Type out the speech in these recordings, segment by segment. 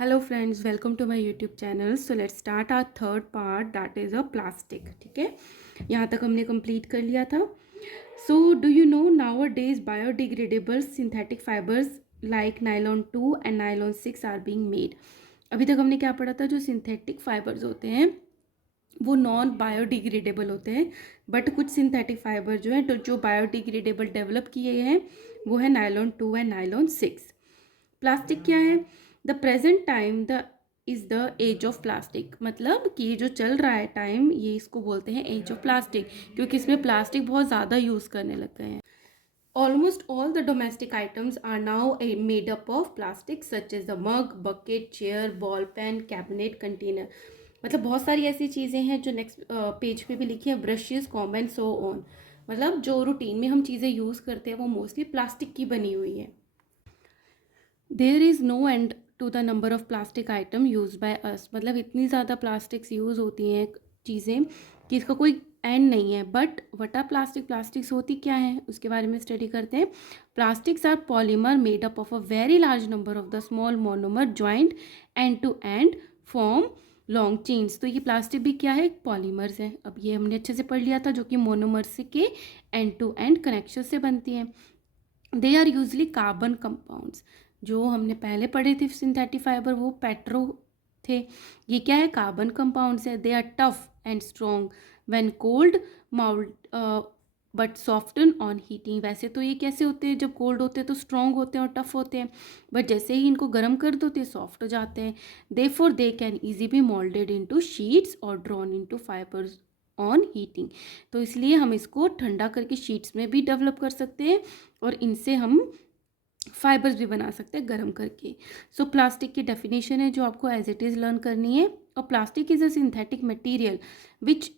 Hello friends, welcome to my YouTube channel. So let's start our third part, that is a plastic. ठीक है, यहाँ तक हमने complete कर लिया था। So do you know nowadays biodegradable synthetic fibres like nylon 2 and nylon 6 are being made. अभी तक हमने क्या पढ़ा था? जो सिंथेटिक फाइबर्स होते हैं वो नॉन बायोडिग्रेडेबल होते हैं, बट कुछ सिंथेटिक फाइबर जो है जो बायोडिग्रेडेबल डेवलप किए हैं वो है नायलॉन 2 एंड नायलॉन 6। प्लास्टिक क्या है? The present time the is the age of plastic. मतलब कि ये जो चल रहा है टाइम, ये इसको बोलते हैं एज ऑफ प्लास्टिक, क्योंकि इसमें प्लास्टिक बहुत ज़्यादा यूज़ करने लग गए हैं। Almost all the domestic items are now made up of plastic such as the mug, bucket, chair, ball pen, cabinet, container. मतलब बहुत सारी ऐसी चीज़ें हैं जो नेक्स्ट पेज पे भी लिखी है, brushes, comb and so on. मतलब जो रूटीन में हम चीज़ें यूज़ करते हैं वो मोस्टली प्लास्टिक की बनी हुई है। There is no end to the number of plastic item use by us. मतलब इतनी ज़्यादा प्लास्टिक्स यूज़ होती हैं चीज़ें कि इसका कोई एंड नहीं है। बट वट आर प्लास्टिक्स होती क्या है उसके बारे में स्टडी करते हैं। Plastics are polymer made up of a very large number of the small monomer joint end to end form long chains. तो ये प्लास्टिक भी क्या है? पॉलीमर्स है। अब ये हमने अच्छे से पढ़ लिया था, जो कि मोनोमर्स के एंड टू एंड कनेक्शन से बनती हैं। They are usually carbon compounds. जो हमने पहले पढ़े थे सिंथेटिक फाइबर वो पेट्रो थे। ये क्या है? कार्बन कंपाउंड्स है। They are tough and strong when cold mould but soften on heating. वैसे तो ये कैसे होते हैं? जब कोल्ड होते हैं तो स्ट्रॉन्ग होते हैं और टफ होते हैं, बट जैसे ही इनको गर्म कर दो तो ये सॉफ्ट हो जाते हैं। Therefore they can easy be moulded into sheets और drawn into fibres on heating. तो इसलिए हम इसको ठंडा करके शीट्स में भी डेवलप कर सकते हैं और इनसे हम फाइबर्स भी बना सकते हैं गर्म करके। सो प्लास्टिक की डेफिनेशन है जो आपको एज इट इज़ लर्न करनी है। और plastic is a synthetic material which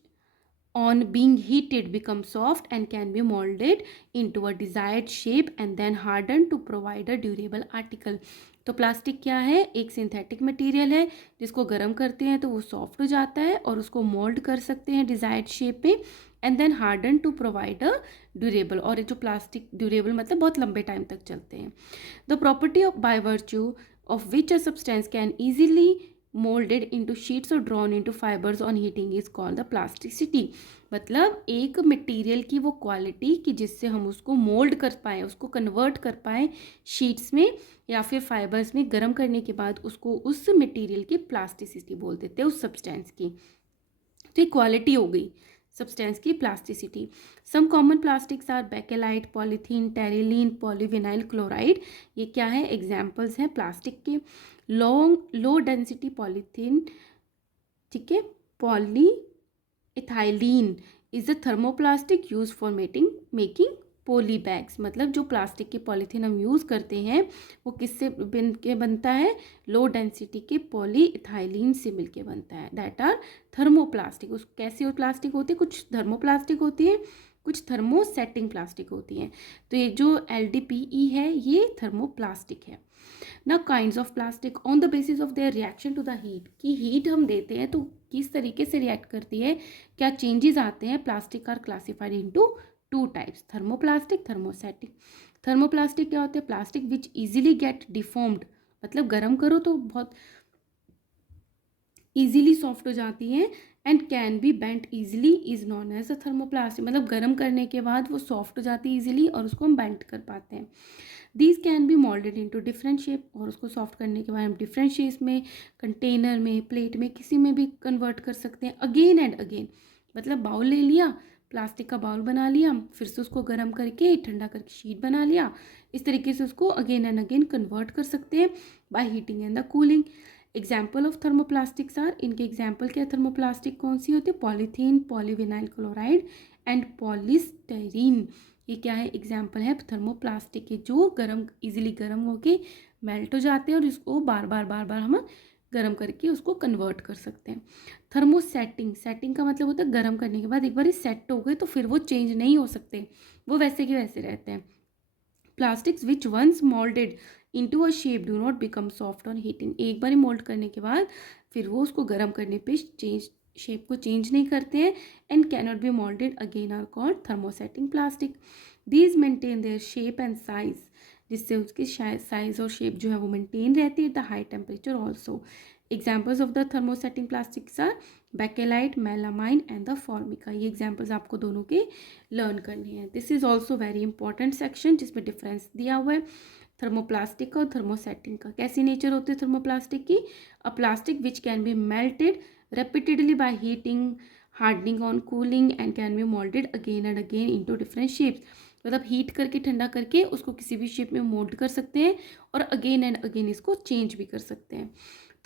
on being heated becomes soft and can be molded into a desired shape and then hardened to provide a durable article। तो plastic क्या है? एक synthetic material है जिसको गर्म करते हैं तो वो सॉफ्ट हो जाता है और उसको मोल्ड कर सकते हैं डिजायर्ड शेप में, and then harden to provide a durable. और जो प्लास्टिक ड्यूरेबल मतलब बहुत लंबे टाइम तक चलते हैं। The property of by virtue of which a substance can easily molded into sheets or drawn into fibers on heating is called the plasticity। मतलब एक मटेरियल की वो क्वालिटी कि जिससे हम उसको मोल्ड कर पाए, उसको कन्वर्ट कर पाए शीट्स में या फिर फाइबर्स में, गर्म करने के बाद उसको उस मटेरियल की प्लास्टिसिटी बोल देते हैं, उस सब्सटेंस की। तो ये क्वालिटी हो गई सब्सटेंस की plasticity. Some common plastics are Bakelite, polythene, terylene, polyvinyl chloride. ये क्या है? एग्जाम्पल्स हैं प्लास्टिक के। लो डेंसिटी पॉलीथीन, ठीक है। Poly ethylene is a thermoplastic use for making poly bags. मतलब जो प्लास्टिक की पॉलीथीन हम यूज़ करते हैं वो किससे बनता है? लो डेंसिटी के पॉली इथाइलीन से मिलके बनता है। That are thermoplastic. उस कैसी प्लास्टिक होती है? कुछ थर्मोप्लास्टिक होती है, कुछ थर्मोसेटिंग प्लास्टिक होती हैं। तो ये जो LDPE है ये थर्मोप्लास्टिक है ना। Kinds of plastic on the basis of their reaction to the heat. की हीट हम देते हैं तो किस तरीके से रिएक्ट करती है, क्या चेंजेस आते हैं। Plastic are classified into two types, thermoplastic, thermosetting. Thermoplastic क्या होते हैं? Plastic which easily get deformed. मतलब गर्म करो तो बहुत इजीली सॉफ्ट हो जाती हैं and can be bent easily is known as a thermoplastic. मतलब गर्म करने के बाद वो सॉफ्ट हो जाती है इजीली और उसको हम बेंट कर पाते हैं। These can be moulded into different shape. और उसको सॉफ्ट करने के बाद हम डिफरेंट शेप्स में, कंटेनर में, प्लेट में, किसी में भी कन्वर्ट कर सकते हैं अगेन एंड अगेन। मतलब बाउल ले लिया, प्लास्टिक का बाउल बना लिया, फिर से उसको गर्म करके ठंडा करके शीट बना लिया। इस तरीके से उसको अगेन एंड अगेन कन्वर्ट कर सकते हैं by heating and the cooling. Example of thermoplastics are, इनके एग्जाम्पल क्या? थर्मोप्लास्टिक कौन सी होती है? Polythene, polyvinyl chloride and polystyrene. ये क्या है? एग्जाम्पल है थर्मोप्लास्टिक के जो गर्म इजीली गर्म होके मेल्ट हो जाते हैं और इसको बार बार हम गर्म करके उसको कन्वर्ट कर सकते हैं। थर्मोसेटिंग, सेटिंग का मतलब होता है गर्म करने के बाद एक बार सेट हो गए तो फिर वो चेंज नहीं हो सकते, वो वैसे के वैसे रहते हैं। Plastics which once moulded into a shape do not become soft on heating. एक बार मोल्ड करने के बाद फिर वो उसको गर्म करने पे चेंज शेप को चेंज नहीं करते हैं and cannot be moulded again are called thermosetting plastic. These maintain their shape and size. जिससे उसकी साइज और शेप जो है वो मेंटेन रहती है the high temperature also. Examples of the thermosetting plastics are Bakelite, melamine and the Formica. ये examples आपको दोनों के लर्न करने हैं. This is also very important section जिसमें डिफरेंस दिया हुआ है थर्मोप्लास्टिक का और थर्मोसेटिंग का. कैसी नेचर होती है थर्मोप्लास्टिक की? अ plastic which can be melted repeatedly by heating, hardening on cooling and can be molded again and again into different shapes. मतलब हीट करके ठंडा करके उसको किसी भी शेप में मोल्ड कर सकते हैं और अगेन एंड अगेन इसको चेंज भी कर सकते हैं.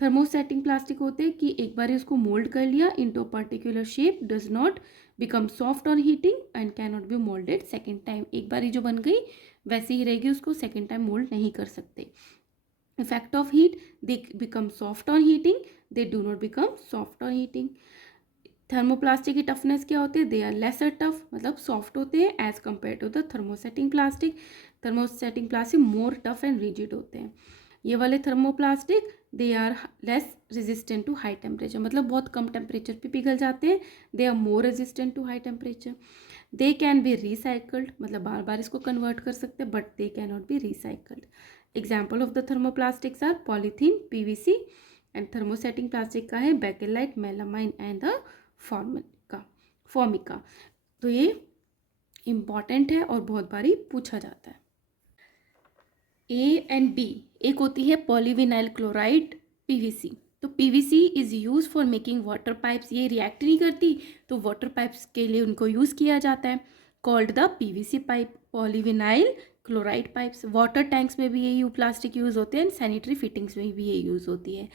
थर्मोसेटिंग प्लास्टिक होते हैं कि एक बार उसको मोल्ड कर लिया into a particular shape, does not become soft on heating and can not be moulded second time. एक बार जो बन गई वैसे ही रहेगी, उसको सेकेंड टाइम मोल्ड नहीं कर सकते. Effect of heat, they become soft on heating, they do not become soft on heating. Thermoplastic की टफनेस क्या होती है? दे आर लेसर टफ, मतलब सॉफ्ट होते हैं as compare to the thermosetting plastic. Thermosetting plastic more tough and rigid होते हैं. ये वाले thermoplastic they are less resistant to high temperature, मतलब बहुत कम टेम्परेचर पे पिघल जाते हैं. They are more resistant to high temperature. They can be recycled, मतलब बार बार इसको कन्वर्ट कर सकते हैं, but they can not be recycled. Example of the thermoplastics are polythene, PVC, and thermosetting plastic का है Bakelite, melamine and the Formica. तो ये इम्पॉर्टेंट है और बहुत बारी पूछा जाता है. ए एंड बी, एक होती है पॉलीविनाइल क्लोराइड, पीवीसी. तो PVC is use for making water pipes. ये रिएक्ट नहीं करती तो वाटर पाइप्स के लिए उनको यूज किया जाता है. Called the PVC pipe, polyvinyl chloride pipes. Water tanks में भी ये प्लास्टिक यूज होते हैं एंड सैनिटरी फिटिंग्स में भी ये यूज होती है.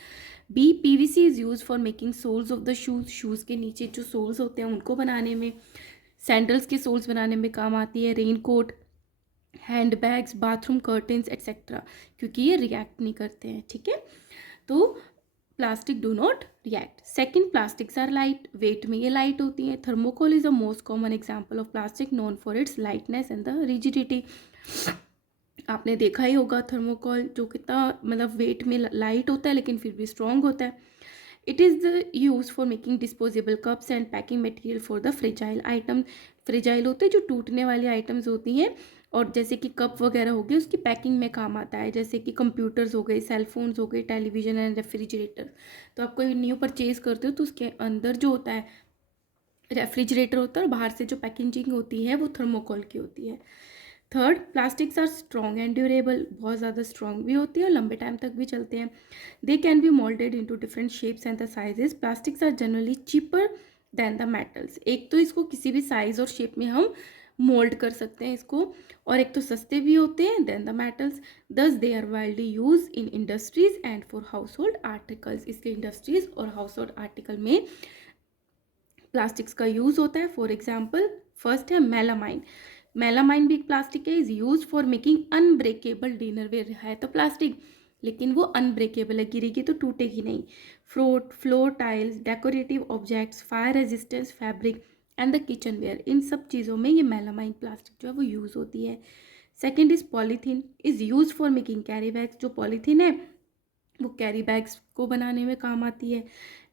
B, PVC is use for making soles of the shoes. Shoes के नीचे जो सोल्स होते हैं उनको बनाने में, सैंडल्स के सोल्स बनाने में काम आती है. Raincoat, hand bags, bathroom curtains etcetera, क्योंकि ये रिएक्ट नहीं करते हैं. ठीक है, तो plastic do not react. Second, plastics are light. Weight में ये लाइट होती हैं. Thermocol is the most common example of plastic known for its lightness and the rigidity. आपने देखा ही होगा थर्मोकोल जो कितना मतलब वेट में लाइट होता है लेकिन फिर भी स्ट्रॉन्ग होता है. It is use for making disposable cups and packing material for the fragile item. Fragile होते हैं जो टूटने वाली आइटम्स होती हैं, और जैसे कि कप वगैरह हो गए उसकी पैकिंग में काम आता है. जैसे कि कंप्यूटर्स हो गए, सेलफोन्स हो गए, टेलीविजन एंड रेफ्रिजरेटर. तो आप कोई न्यू परचेज करते हो तो उसके अंदर जो होता है रेफ्रिजरेटर होता है और बाहर से जो पैकेजिंग होती है वो थर्मोकोल की होती है. Third, plastics are strong and durable. बहुत ज़्यादा स्ट्रॉन्ग भी होती है और लंबे टाइम तक भी चलते हैं. They can be moulded into different shapes and the sizes. Plastics are generally cheaper than the metals. एक तो इसको किसी भी साइज और शेप में हम मोल्ड कर सकते हैं इसको, और एक तो सस्ते भी होते हैं then the metals. Thus they are widely use in industries and for household articles. इसलिए इंडस्ट्रीज और हाउस होल्ड आर्टिकल में प्लास्टिक्स का यूज होता है. फॉर एग्जाम्पल, फर्स्ट है मेलामाइन. मेलामाइन भी एक प्लास्टिक है, is use for making unbreakable dinnerware. है तो प्लास्टिक लेकिन वो अनब्रेकेबल है, गिरेगी तो टूटेगी नहीं. Floor tiles, decorative objects, fire resistance fabric and the kitchenware, इन सब चीज़ों में ये मेलामाइन प्लास्टिक जो है वो यूज़ होती है. Second is polythene, is use for making carry bags. जो पॉलीथीन है वो कैरी बैग्स को बनाने में काम आती है.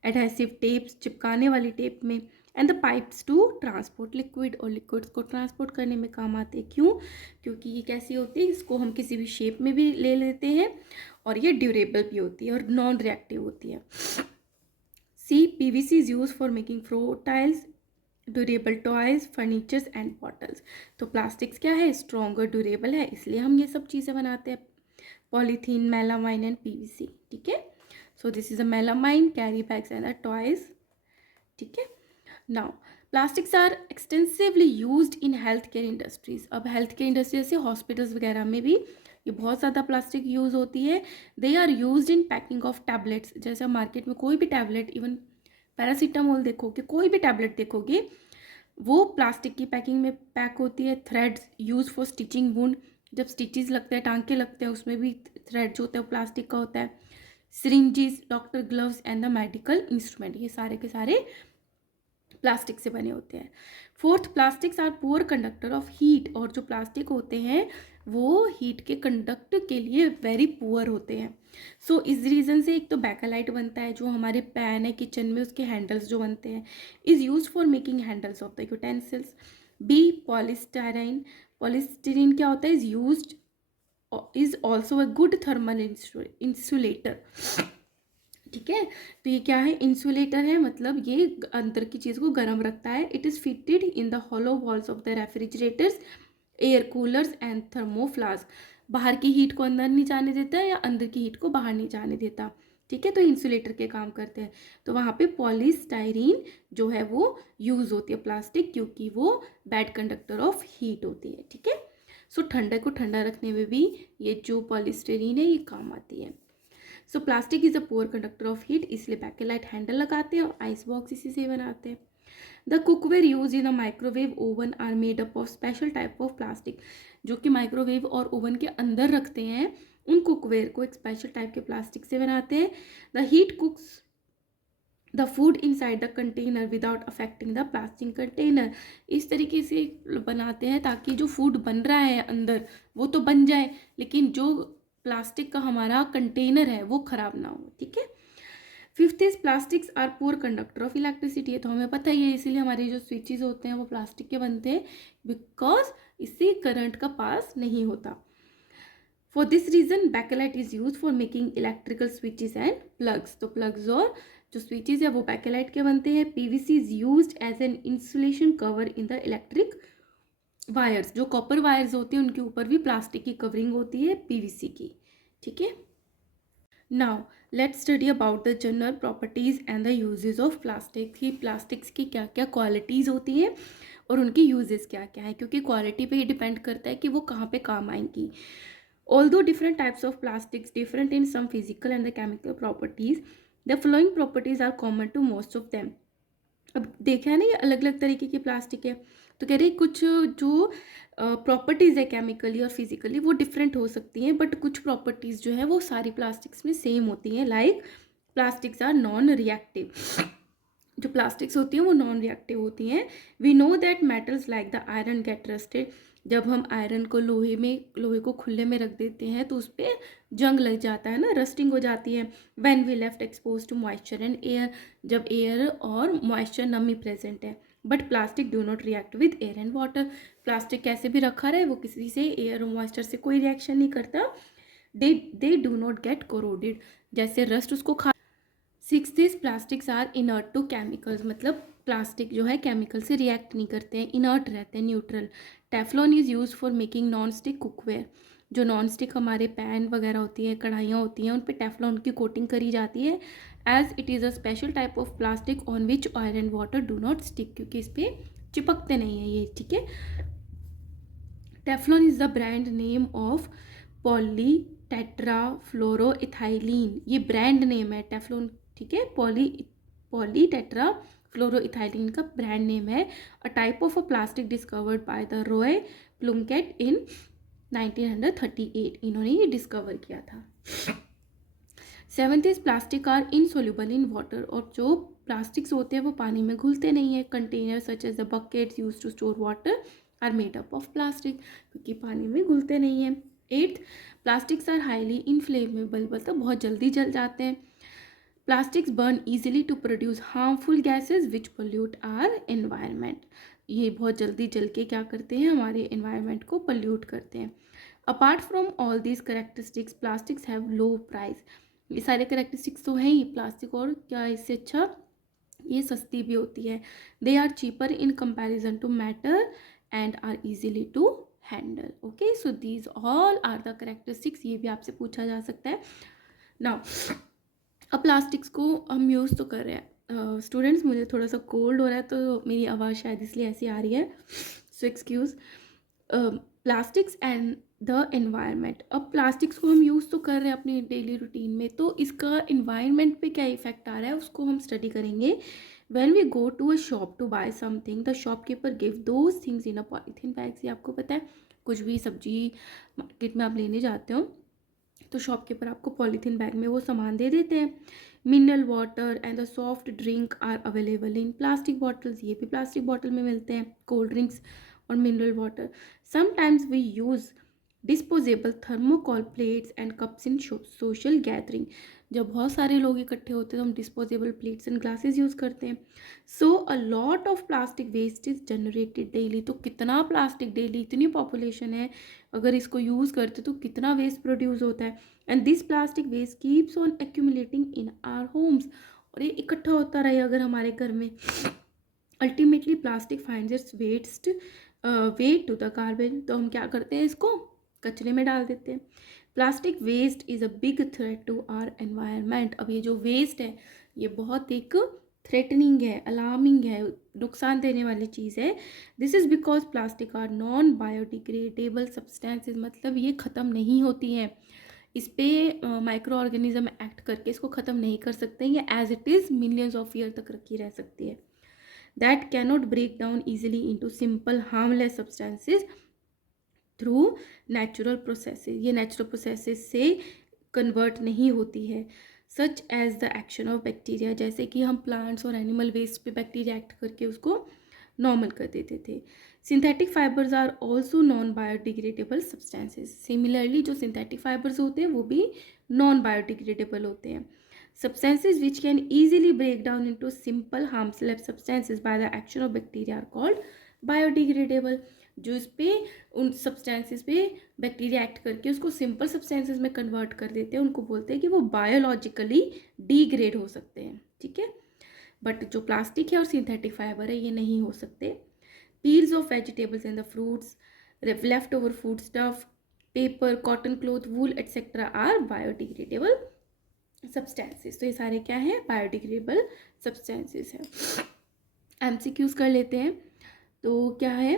एडहेसिव टेप्स, चिपकाने वाली टेप में. And the pipes to transport liquid, और लिक्विड्स को ट्रांसपोर्ट करने में काम आते हैं. क्यों? क्योंकि ये कैसी होती है, इसको हम किसी भी शेप में भी ले लेते हैं और ये ड्यूरेबल भी होती है और नॉन रिएक्टिव होती है. C, PVC is use for making floor tiles, durable toys, furnitures and bottles. तो प्लास्टिक्स क्या है, स्ट्रॉन्ग और ड्यूरेबल है, इसलिए हम ये सब चीज़ें बनाते हैं. Polythene, melamine and PVC. ठीक है, so this is a melamine, carry bags and a toys. ठीक है, now plastics are extensively used in health care industries. अब हेल्थ केयर इंडस्ट्री जैसे हॉस्पिटल्स वगैरह में भी ये बहुत ज़्यादा प्लास्टिक यूज़ होती है. They are used in packing of tablets. जैसे मार्केट में कोई भी टैबलेट, इवन पैरासीटामोल देखोगे, कोई भी टैबलेट देखोगे, वो प्लास्टिक की पैकिंग में पैक होती है. Threads use for stitching wound. जब स्टिचेस लगते हैं, टांके लगते हैं, उसमें भी थ्रेड जो होता है वो प्लास्टिक का होता है. Syringes, doctor gloves and the medical instrument, ये सारे के सारे प्लास्टिक से बने होते हैं. Fourth, plastics are poor conductor of heat. और जो प्लास्टिक होते हैं वो हीट के कंडक्ट के लिए वेरी पुअर होते हैं. सो इस रीज़न से एक तो बैकेलाइट बनता है, जो हमारे पैन है किचन में उसके हैंडल्स जो बनते हैं, is use for making handles of the utensils. B, polystyrene. Polystyrene क्या होता है, is used is also a good thermal insulator. ठीक है, तो ये क्या है, इंसुलेटर है, मतलब ये अंदर की चीज़ को गर्म रखता है। It is fitted in the hollow walls of the refrigerators, air coolers and thermoflask. बाहर की हीट को अंदर नहीं जाने देता या अंदर की हीट को बाहर नहीं जाने देता। ठीक है, तो इंसुलेटर के काम करते हैं। तो वहाँ पे पॉलीस्टाइरीन जो है वो यूज़ होती है प्लास्टिक, क्योंकि वो बैड कंडक्टर ऑफ हीट होती है। ठीक है, सो ठंडक को ठंडा रखने में भी ये जो पॉलीस्टाइरीन है ये काम आती है। So plastic is a poor conductor of heat, इसलिए बैकेलाइट हैंडल लगाते हैं और आइस बॉक्स इसी से बनाते हैं। The cookware use in a microwave oven are made up of special type of plastic. जो कि माइक्रोवेव और ओवन के अंदर रखते हैं उन कुकवेयर को एक स्पेशल टाइप के प्लास्टिक से बनाते हैं। The heat कुक्स the food inside the container without affecting the plastic container. इस तरीके से बनाते हैं ताकि जो फूड बन रहा है अंदर वो तो बन जाए, लेकिन जो प्लास्टिक का हमारा कंटेनर है वो खराब ना हो। ठीक है, fifth is plastics are poor conductor of electricity. है तो हमें पता ही है, इसीलिए हमारे जो स्विचेस होते हैं वो प्लास्टिक के बनते हैं, बिकॉज इससे करंट का पास नहीं होता। For this reason bakelite is use for making electrical switches and plugs. तो प्लग्स और जो स्विचेस है वो बैकेलाइट के बनते हैं। PVC is used as an insulation cover in the electric wires. जो कॉपर वायर्स होते हैं उनके ऊपर भी प्लास्टिक की कवरिंग होती है पीवीसी की। ठीक है, now let's study about the general properties and the uses of plastic. की प्लास्टिक्स की क्या क्या क्वालिटीज़ होती हैं और उनकी यूजेस क्या क्या है, क्योंकि क्वालिटी पे ही डिपेंड करता है कि वो कहाँ पे काम आएंगी। Although different types of plastics different in some physical and the chemical properties, the following properties are common to most of them. अब देखा है ना, ये अलग अलग तरीके की प्लास्टिक है, तो कह रहे कुछ जो प्रॉपर्टीज़ है केमिकली और फिजिकली वो डिफरेंट हो सकती हैं, बट कुछ प्रॉपर्टीज़ जो है वो सारी प्लास्टिक्स में सेम होती हैं। Like plastics are non reactive. जो प्लास्टिक्स होती हैं वो नॉन रिएक्टिव होती हैं। We know that metals like the iron get rusted. जब हम आयरन को लोहे को खुले में रख देते हैं तो उस पर जंग लग जाता है ना, रस्टिंग हो जाती है। When we left expose to moisture and air, जब एयर और मॉइस्चर नमी प्रेजेंट है। But plastic do not react with air and water. Plastic कैसे भी रखा रहे वो किसी से एयर और मॉइस्चर से कोई रिएक्शन नहीं करता। They do not get corroded, जैसे रस्ट उसको खा। Sixth is plastics are inert to chemicals. मतलब प्लास्टिक जो है केमिकल से रिएक्ट नहीं करते हैं, इनर्ट रहते हैं, neutral. Teflon is use for making non stick cookware. जो नॉन स्टिक हमारे पैन वगैरह होती है, कढ़ाइयाँ होती हैं, उन पर टेफ्लॉन की कोटिंग करी जाती है। As it is a special type of plastic on which oil and water do not stick, क्योंकि इस पर चिपकते नहीं है ये। ठीक है, Teflon is the brand name of polytetrafluoroethylene. ये ब्रांड नेम है टेफ्लॉन। ठीक है, पॉली टेट्राफ्लोरोइथाइलिन का ब्रांड नेम है। A type of a plastic discovered by the Roy Plunkett in 1938। इन्होंने ये डिस्कवर किया था। Seventh is plastic are insoluble in water. और जो प्लास्टिक्स होते हैं वो पानी में घुलते नहीं है। Container such as the buckets use to store water are made up of plastic, क्योंकि पानी में घुलते नहीं हैं। Eighth, plastics are highly inflammable, मतलब बहुत जल्दी जल जाते हैं। Plastics burn easily to produce harmful gases which pollute our environment. ये बहुत जल्दी जल के क्या करते हैं, हमारे एनवायरनमेंट को पोल्यूट करते हैं। Apart from all these characteristics plastics have low price. ये सारे करेक्टरिस्टिक्स तो हैं ही प्लास्टिक, और क्या इससे अच्छा ये सस्ती भी होती है। They are cheaper in comparison to matter and are easily to handle. Okay, so these all are the characteristics. ये भी आपसे पूछा जा सकता है। नाउ अब प्लास्टिक्स को हम यूज़ तो कर रहे हैं। स्टूडेंट्स, मुझे थोड़ा सा कोल्ड हो रहा है तो मेरी आवाज़ शायद इसलिए ऐसी आ रही है, so excuse. Plastics and the environment. अब प्लास्टिक्स को हम यूज़ तो कर रहे हैं अपनी डेली रूटीन में, तो इसका इन्वायरमेंट पे क्या इफेक्ट आ रहा है उसको हम स्टडी करेंगे। When we go to a shop to buy something the shopkeeper give those things in a polythene bags. ये आपको पता है, कुछ भी सब्जी मार्केट में आप लेने जाते हो तो शॉपकीपर आपको पॉलीथीन बैग में वो सामान दे देते हैं। Mineral water and the soft drink are available in plastic bottles. ये भी प्लास्टिक बॉटल में मिलते हैं, कोल्ड ड्रिंक्स और mineral water. Sometimes we use disposable thermocol plates and cups in social gathering. जब बहुत सारे लोग इकट्ठे होते हैं तो हम disposable plates and glasses use करते हैं. So a lot of plastic waste is generated daily. तो कितना प्लास्टिक डेली, इतनी पॉपुलेशन है, अगर इसको यूज़ करते तो कितना वेस्ट प्रोड्यूस होता है. And this plastic waste keeps on accumulating in our homes. और ये इकट्ठा होता रहे अगर हमारे घर में. Ultimately plastic finds its way to the garbage. तो हम क्या करते हैं, इसको कचरे में डाल देते हैं. Plastic waste is a big threat to our environment. अब ये जो वेस्ट है ये बहुत एक थ्रेटनिंग है, अलार्मिंग है, नुकसान देने वाली चीज़ है. This is because plastic are non biodegradable substances. मतलब ये ख़त्म नहीं होती हैं, इस पर माइक्रो ऑर्गेनिज्म एक्ट करके इसको ख़त्म नहीं कर सकते. ये as it is millions of year तक रखी रह सकती है. That cannot break down easily into simple harmless substances through natural processes. ये नेचुरल प्रोसेसेस से कन्वर्ट नहीं होती है. Such as the action of bacteria. जैसे कि हम प्लांट्स और एनिमल वेस्ट पे बैक्टीरिया एक्ट करके उसको नॉर्मल कर देते थे. Synthetic fibres are also non biodegradable substances. Similarly जो सिंथेटिक फाइबर्स होते हैं वो भी नॉन बायोडिग्रेडेबल होते हैं. Substances which can easily break down into simple harmless substances by the action of bacteria are called biodegradable. जो इस पे उन सब्सटेंसेस पे बैक्टीरिया एक्ट करके उसको सिंपल सब्सटेंसेस में कन्वर्ट कर देते हैं, उनको बोलते हैं कि वो बायोलॉजिकली डिग्रेड हो सकते हैं. ठीक है. बट जो प्लास्टिक है और सिंथेटिक फाइबर है ये नहीं हो सकते. Peels of vegetables and the fruits, left over food stuff, paper, cotton cloth, wool etcetera are biodegradable substances. तो ये सारे क्या हैं, बायोडिग्रेडेबल सब्सटेंसेस हैं. एमसीक्यूज कर लेते हैं. तो क्या है,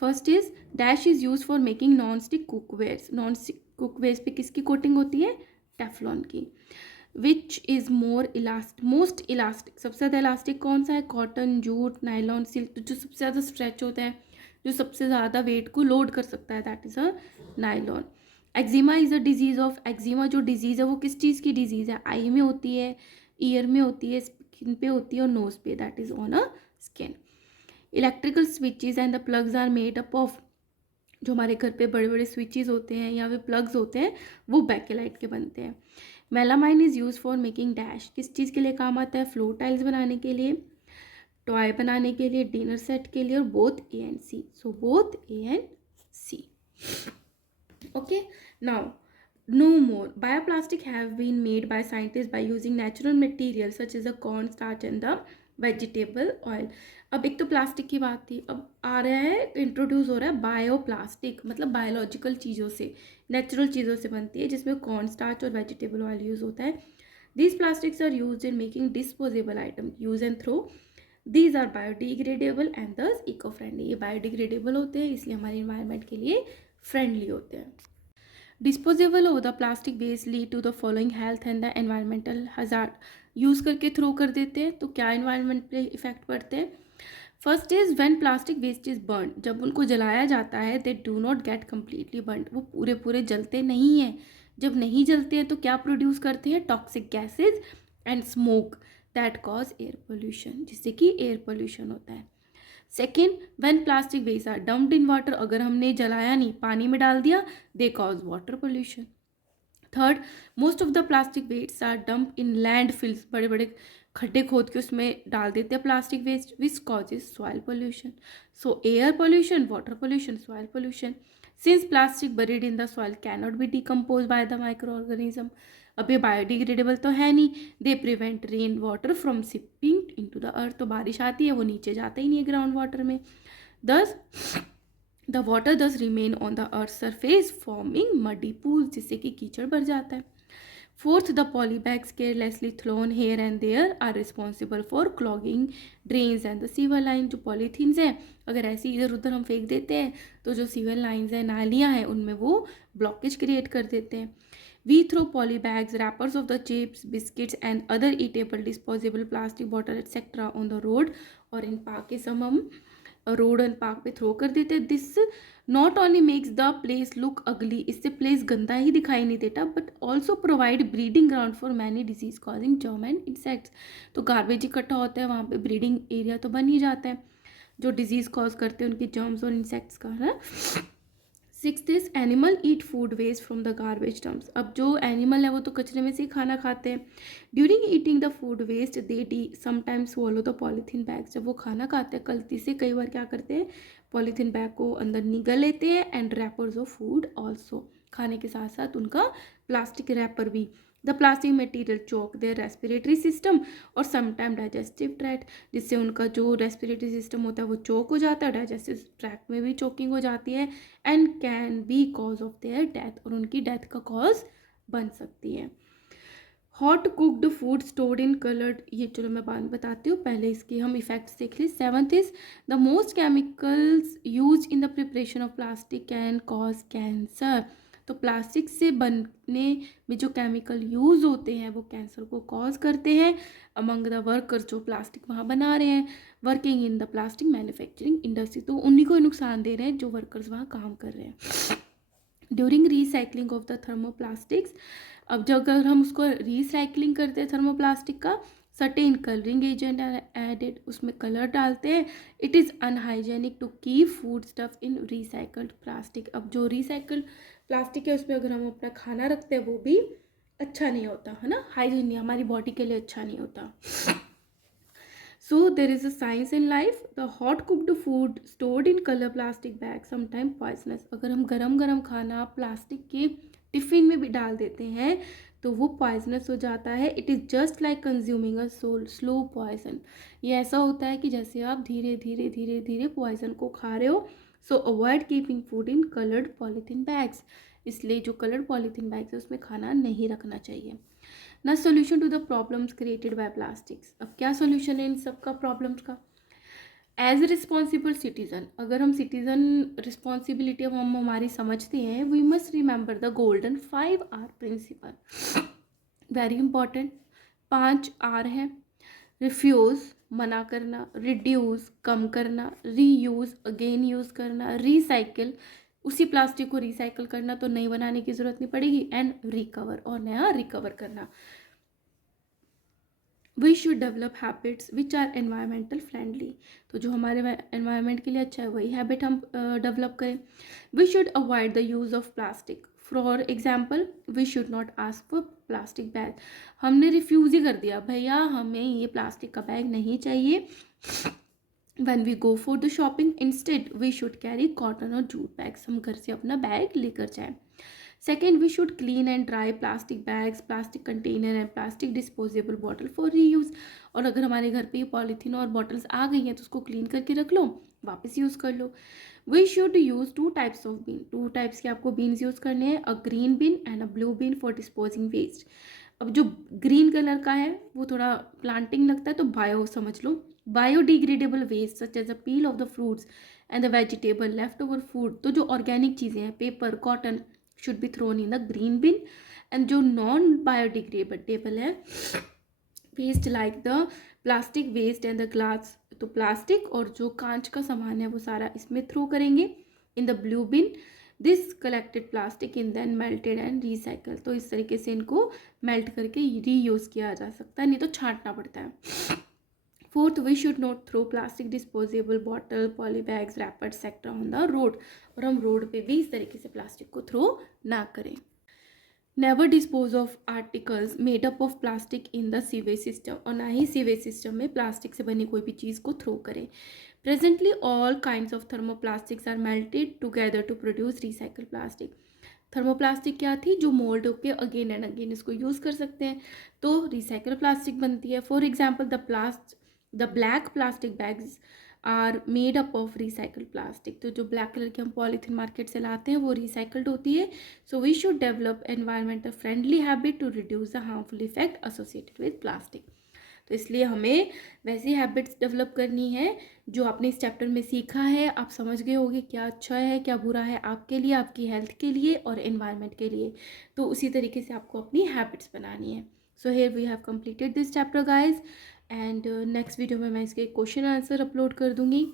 first is dash is use for making non stick cookwares. Non stick cookwares पे किसकी कोटिंग होती है, टेफ्लॉन की. Which is most elastic. सबसे ज़्यादा इलास्टिक कौन सा है, कॉटन, जूट, नायलॉन, सिल्क. तो जो सबसे ज़्यादा स्ट्रेच होता है, जो सबसे ज़्यादा वेट को लोड कर सकता है, that is a nylon. Eczema is a disease of. Eczema जो डिजीज़ है वो किस चीज़ की डिजीज़ है, आई में होती है, ईयर में होती है, स्किन पे होती है और नोज पे, that is on a skin. Electrical switches and the plugs are made up of. जो हमारे घर पे बड़े बड़े स्विचेस होते हैं या फिर प्लग्स होते हैं वो बैकेलाइट के बनते हैं. Melamine is use for making dash. किस चीज़ के लिए काम आता है, फ्लोर टाइल्स बनाने के लिए, टॉय बनाने के लिए, डिनर सेट के लिए, और both A and C. So both A and C. Okay, now no more bioplastic have been made by scientists by using natural materials such as the corn starch and the vegetable oil. अब एक तो plastic की बात थी, अब आ रहा है introduce हो रहा है बायोप्लास्टिक. मतलब बायोलॉजिकल चीज़ों से, नेचुरल चीज़ों से बनती है जिसमें कॉर्न स्टार्च और वेजिटेबल ऑयल यूज़ होता है. These plastics are use in making disposable item, use and throw. These are biodegradable and thus eco friendly. ये बायोडिग्रेडेबल होते हैं इसलिए हमारे इन्वायरमेंट के लिए फ्रेंडली होते हैं. Disposable of the plastic waste lead to the following health and the environmental hazard. Use करके थ्रो कर देते हैं तो क्या इन्वायरमेंट पे इफेक्ट पड़ते हैं. First is when plastic waste is burn. जब उनको जलाया जाता है they do not get completely burn. वो पूरे पूरे जलते नहीं हैं. जब नहीं जलते हैं तो क्या प्रोड्यूस करते हैं, toxic gases and smoke that cause air pollution, जिससे कि एयर पोल्यूशन होता है. Second, when plastic waste are dumped in water. अगर हमने जलाया नहीं, पानी में डाल दिया, they cause water pollution. Third, most of the plastic waste are dump in landfills. बड़े बड़े खड्डे खोद के उसमें डाल देते हैं plastic waste, which causes soil pollution. So air pollution, water pollution, soil pollution. Since plastic buried in the soil cannot be decompose by the micro organism. अब ये बायोडिग्रेडेबल तो है नहीं. They prevent rain water from sipping into the earth. तो बारिश आती है वो नीचे जाता ही नहीं है ग्राउंड वाटर में. Thus the water thus remain on the earth surface forming muddy pool, जिससे कि कीचड़ भर जाता है. Fourth, the polybags carelessly thrown here and there are responsible for clogging drains and the sewer line. जो polythenes हैं अगर ऐसे इधर उधर हम फेंक देते हैं तो जो सीवर लाइन्स हैं, नालियाँ हैं, उनमें वो ब्लॉकेज क्रिएट कर देते हैं. We throw polybags, wrappers of the chips, biscuits and other eatable disposable plastic bottle etc. on the road और इन पार्क हम रोड एंड पार्क पे थ्रो कर देते हैं. This not only makes the place look अगली. इससे प्लेस गंदा ही दिखाई नहीं देता, but also provide breeding ground for many disease causing germ and insects. तो गार्बेज इकट्ठा होता है वहाँ पे, ब्रीडिंग एरिया तो बन ही जाता है. जो डिजीज़ कॉज करते हैं उनके जर्म्स और इंसेक्ट्स का है. Sixth is animal eat food waste from the garbage dumps. अब जो एनिमल है वो तो कचरे में से ही खाना खाते हैं। During eating the food waste they डी sometimes swallow the polythene bags. जब वो खाना खाते हैं गलती से कई बार क्या करते हैं, पॉलीथीन बैग को अंदर निगल लेते हैं। And wrappers of food also, खाने के साथ साथ उनका प्लास्टिक रैपर भी। The plastic material choke their respiratory system और समटाइम डाइजेस्टिव ट्रैक्ट, जिससे उनका जो रेस्पिरेटरी सिस्टम होता है वो चोक हो जाता है, डाइजेस्टिव ट्रैक्ट में भी चोकिंग हो जाती है। And can be cause of their death, और उनकी डेथ का कॉज बन सकती है। Hot cooked food stored in coloured, ये चलो मैं बात बताती हूँ, पहले इसके हम इफेक्ट्स देख लें। Seventh is the most chemicals use in the preparation of plastic can cause cancer. तो प्लास्टिक से बनने में जो केमिकल यूज़ होते हैं वो कैंसर को कॉज करते हैं अमंग द वर्कर्स, जो प्लास्टिक वहाँ बना रहे हैं, working in the plastic manufacturing industry. तो उन्हीं को नुकसान दे रहे हैं जो वर्कर्स वहाँ काम कर रहे हैं। During recycling of the thermoplastics, अब जो अगर हम उसको रीसाइकलिंग करते हैं थर्मोप्लास्टिक का, certain colouring agent are added, उसमें कलर डालते हैं। It is unhygienic to keep food stuff in recycled plastic. अब जो रिसाइकल्ड प्लास्टिक है उसमें अगर हम अपना खाना रखते हैं वो भी अच्छा नहीं होता है ना, हाइजीन नहीं, हमारी बॉडी के लिए अच्छा नहीं होता। So there is a science in life. The hot cooked food stored in color plastic bags sometimes poisonous. अगर हम गरम गरम खाना प्लास्टिक के टिफ़िन में भी डाल देते हैं तो वो पॉइजनस हो जाता है। It is just like consuming a slow poison. ये ऐसा होता है कि जैसे आप धीरे धीरे धीरे धीरे पॉइजन को खा रहे हो। सो avoid keeping food in coloured polythene bags, इसलिए जो कलर्ड पॉलीथीन बैग्स है उसमें खाना नहीं रखना चाहिए ना। Solution to the problems created by plastics, अब क्या सोल्यूशन है इन सब का प्रॉब्लम्स का। एज ए रिस्पॉन्सिबल सिटीजन, अगर हम सिटीजन रिस्पॉन्सिबिलिटी हम हमारी समझते हैं, we must remember the golden 5R principle. Very important 5R है। रिफ्यूज़ मना करना, रिड्यूस कम करना, रीयूज़ अगेन यूज़ करना, रिसाइकिल उसी प्लास्टिक को रिसाइकिल करना तो नई बनाने की ज़रूरत नहीं पड़ेगी, एंड रिकवर और नया रिकवर करना। We should develop habits which are environmental friendly, तो जो हमारे एनवायरमेंट के लिए अच्छा है वही हैबिट हम डेवलप करें। We should avoid the use of plastic, for example we should not ask for plastic bag. हमने रिफ्यूज़ ही कर दिया, भैया हमें ये प्लास्टिक का बैग नहीं चाहिए। When we go for the shopping, instead we should carry cotton और jute bags, हम घर से अपना बैग लेकर जाएं। Second, we should clean and dry plastic bags, plastic container and plastic disposable bottle for reuse। और अगर हमारे घर पे ये पॉलीथीन और बॉटल्स आ गई हैं तो उसको क्लीन करके रख लो, वापस यूज़ कर लो। We should use 2 types of bin, 2 types के आपको बीन्स यूज़ करने हैं, a green bin and a blue bin for disposing waste. अब जो ग्रीन कलर का है वो थोड़ा प्लांटिंग लगता है तो बायो समझ लो, biodegradable waste such as a peel of the fruits and the vegetable left over food, तो जो ऑर्गेनिक चीज़ें हैं, paper cotton should be thrown in the green bin. And जो नॉन बायोडिग्रेडेबल है waste like the plastic waste and the glass, तो plastic और जो कांच का सामान है वो सारा इसमें थ्रो करेंगे in the blue bin. This collected plastic in then melted and recycle, तो इस तरीके से इनको मेल्ट करके रीयूज़ किया जा सकता है, नहीं तो छांटना पड़ता है। Fourth, we should not throw plastic disposable bottle poly bags wrapper etcetera on the road, और हम रोड पे भी इस तरीके से प्लास्टिक को थ्रो ना करें। Never dispose of articles made up of plastic in the sewage system, और ना ही सीवेज सिस्टम में प्लास्टिक से बनी कोई भी चीज़ को थ्रो करें। Presently all kinds of thermoplastics are melted together to produce recycle plastic. Thermoplastic क्या थी, जो मोल्ड होकर अगेन एंड अगेन इसको यूज़ कर सकते हैं, तो रिसाइकल प्लास्टिक बनती है। For example the black plastic bags are made up of recycled plastic, तो जो ब्लैक कलर की हम पॉलीथीन मार्केट से लाते हैं वो रिसाइकल्ड होती है। So we should develop environmental friendly habit to reduce the harmful effect associated with plastic. तो इसलिए हमें वैसी हैबिट्स डेवलप करनी है जो आपने इस चैप्टर में सीखा है, आप समझ गए होंगे क्या अच्छा है क्या बुरा है आपके लिए, आपकी हेल्थ के लिए और एनवायरनमेंट के लिए, तो उसी तरीके से आपको अपनी हैबिट्स बनानी है। So here we have completed this chapter guys, and next video में मैं इसके क्वेश्चन आंसर अपलोड कर दूँगी।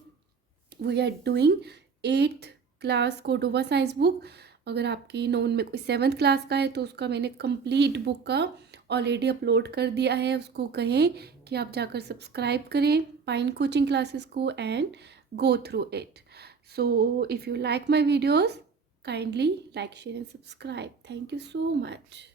We are doing 8th class Cordova science book. अगर आपकी नोन में कोई 7th क्लास का है तो उसका मैंने कंप्लीट बुक का ऑलरेडी अपलोड कर दिया है, उसको कहें कि आप जाकर सब्सक्राइब करें पाइन कोचिंग क्लासेस को and go through it. So if you like my videos Kindly like, share and subscribe. Thank you so much.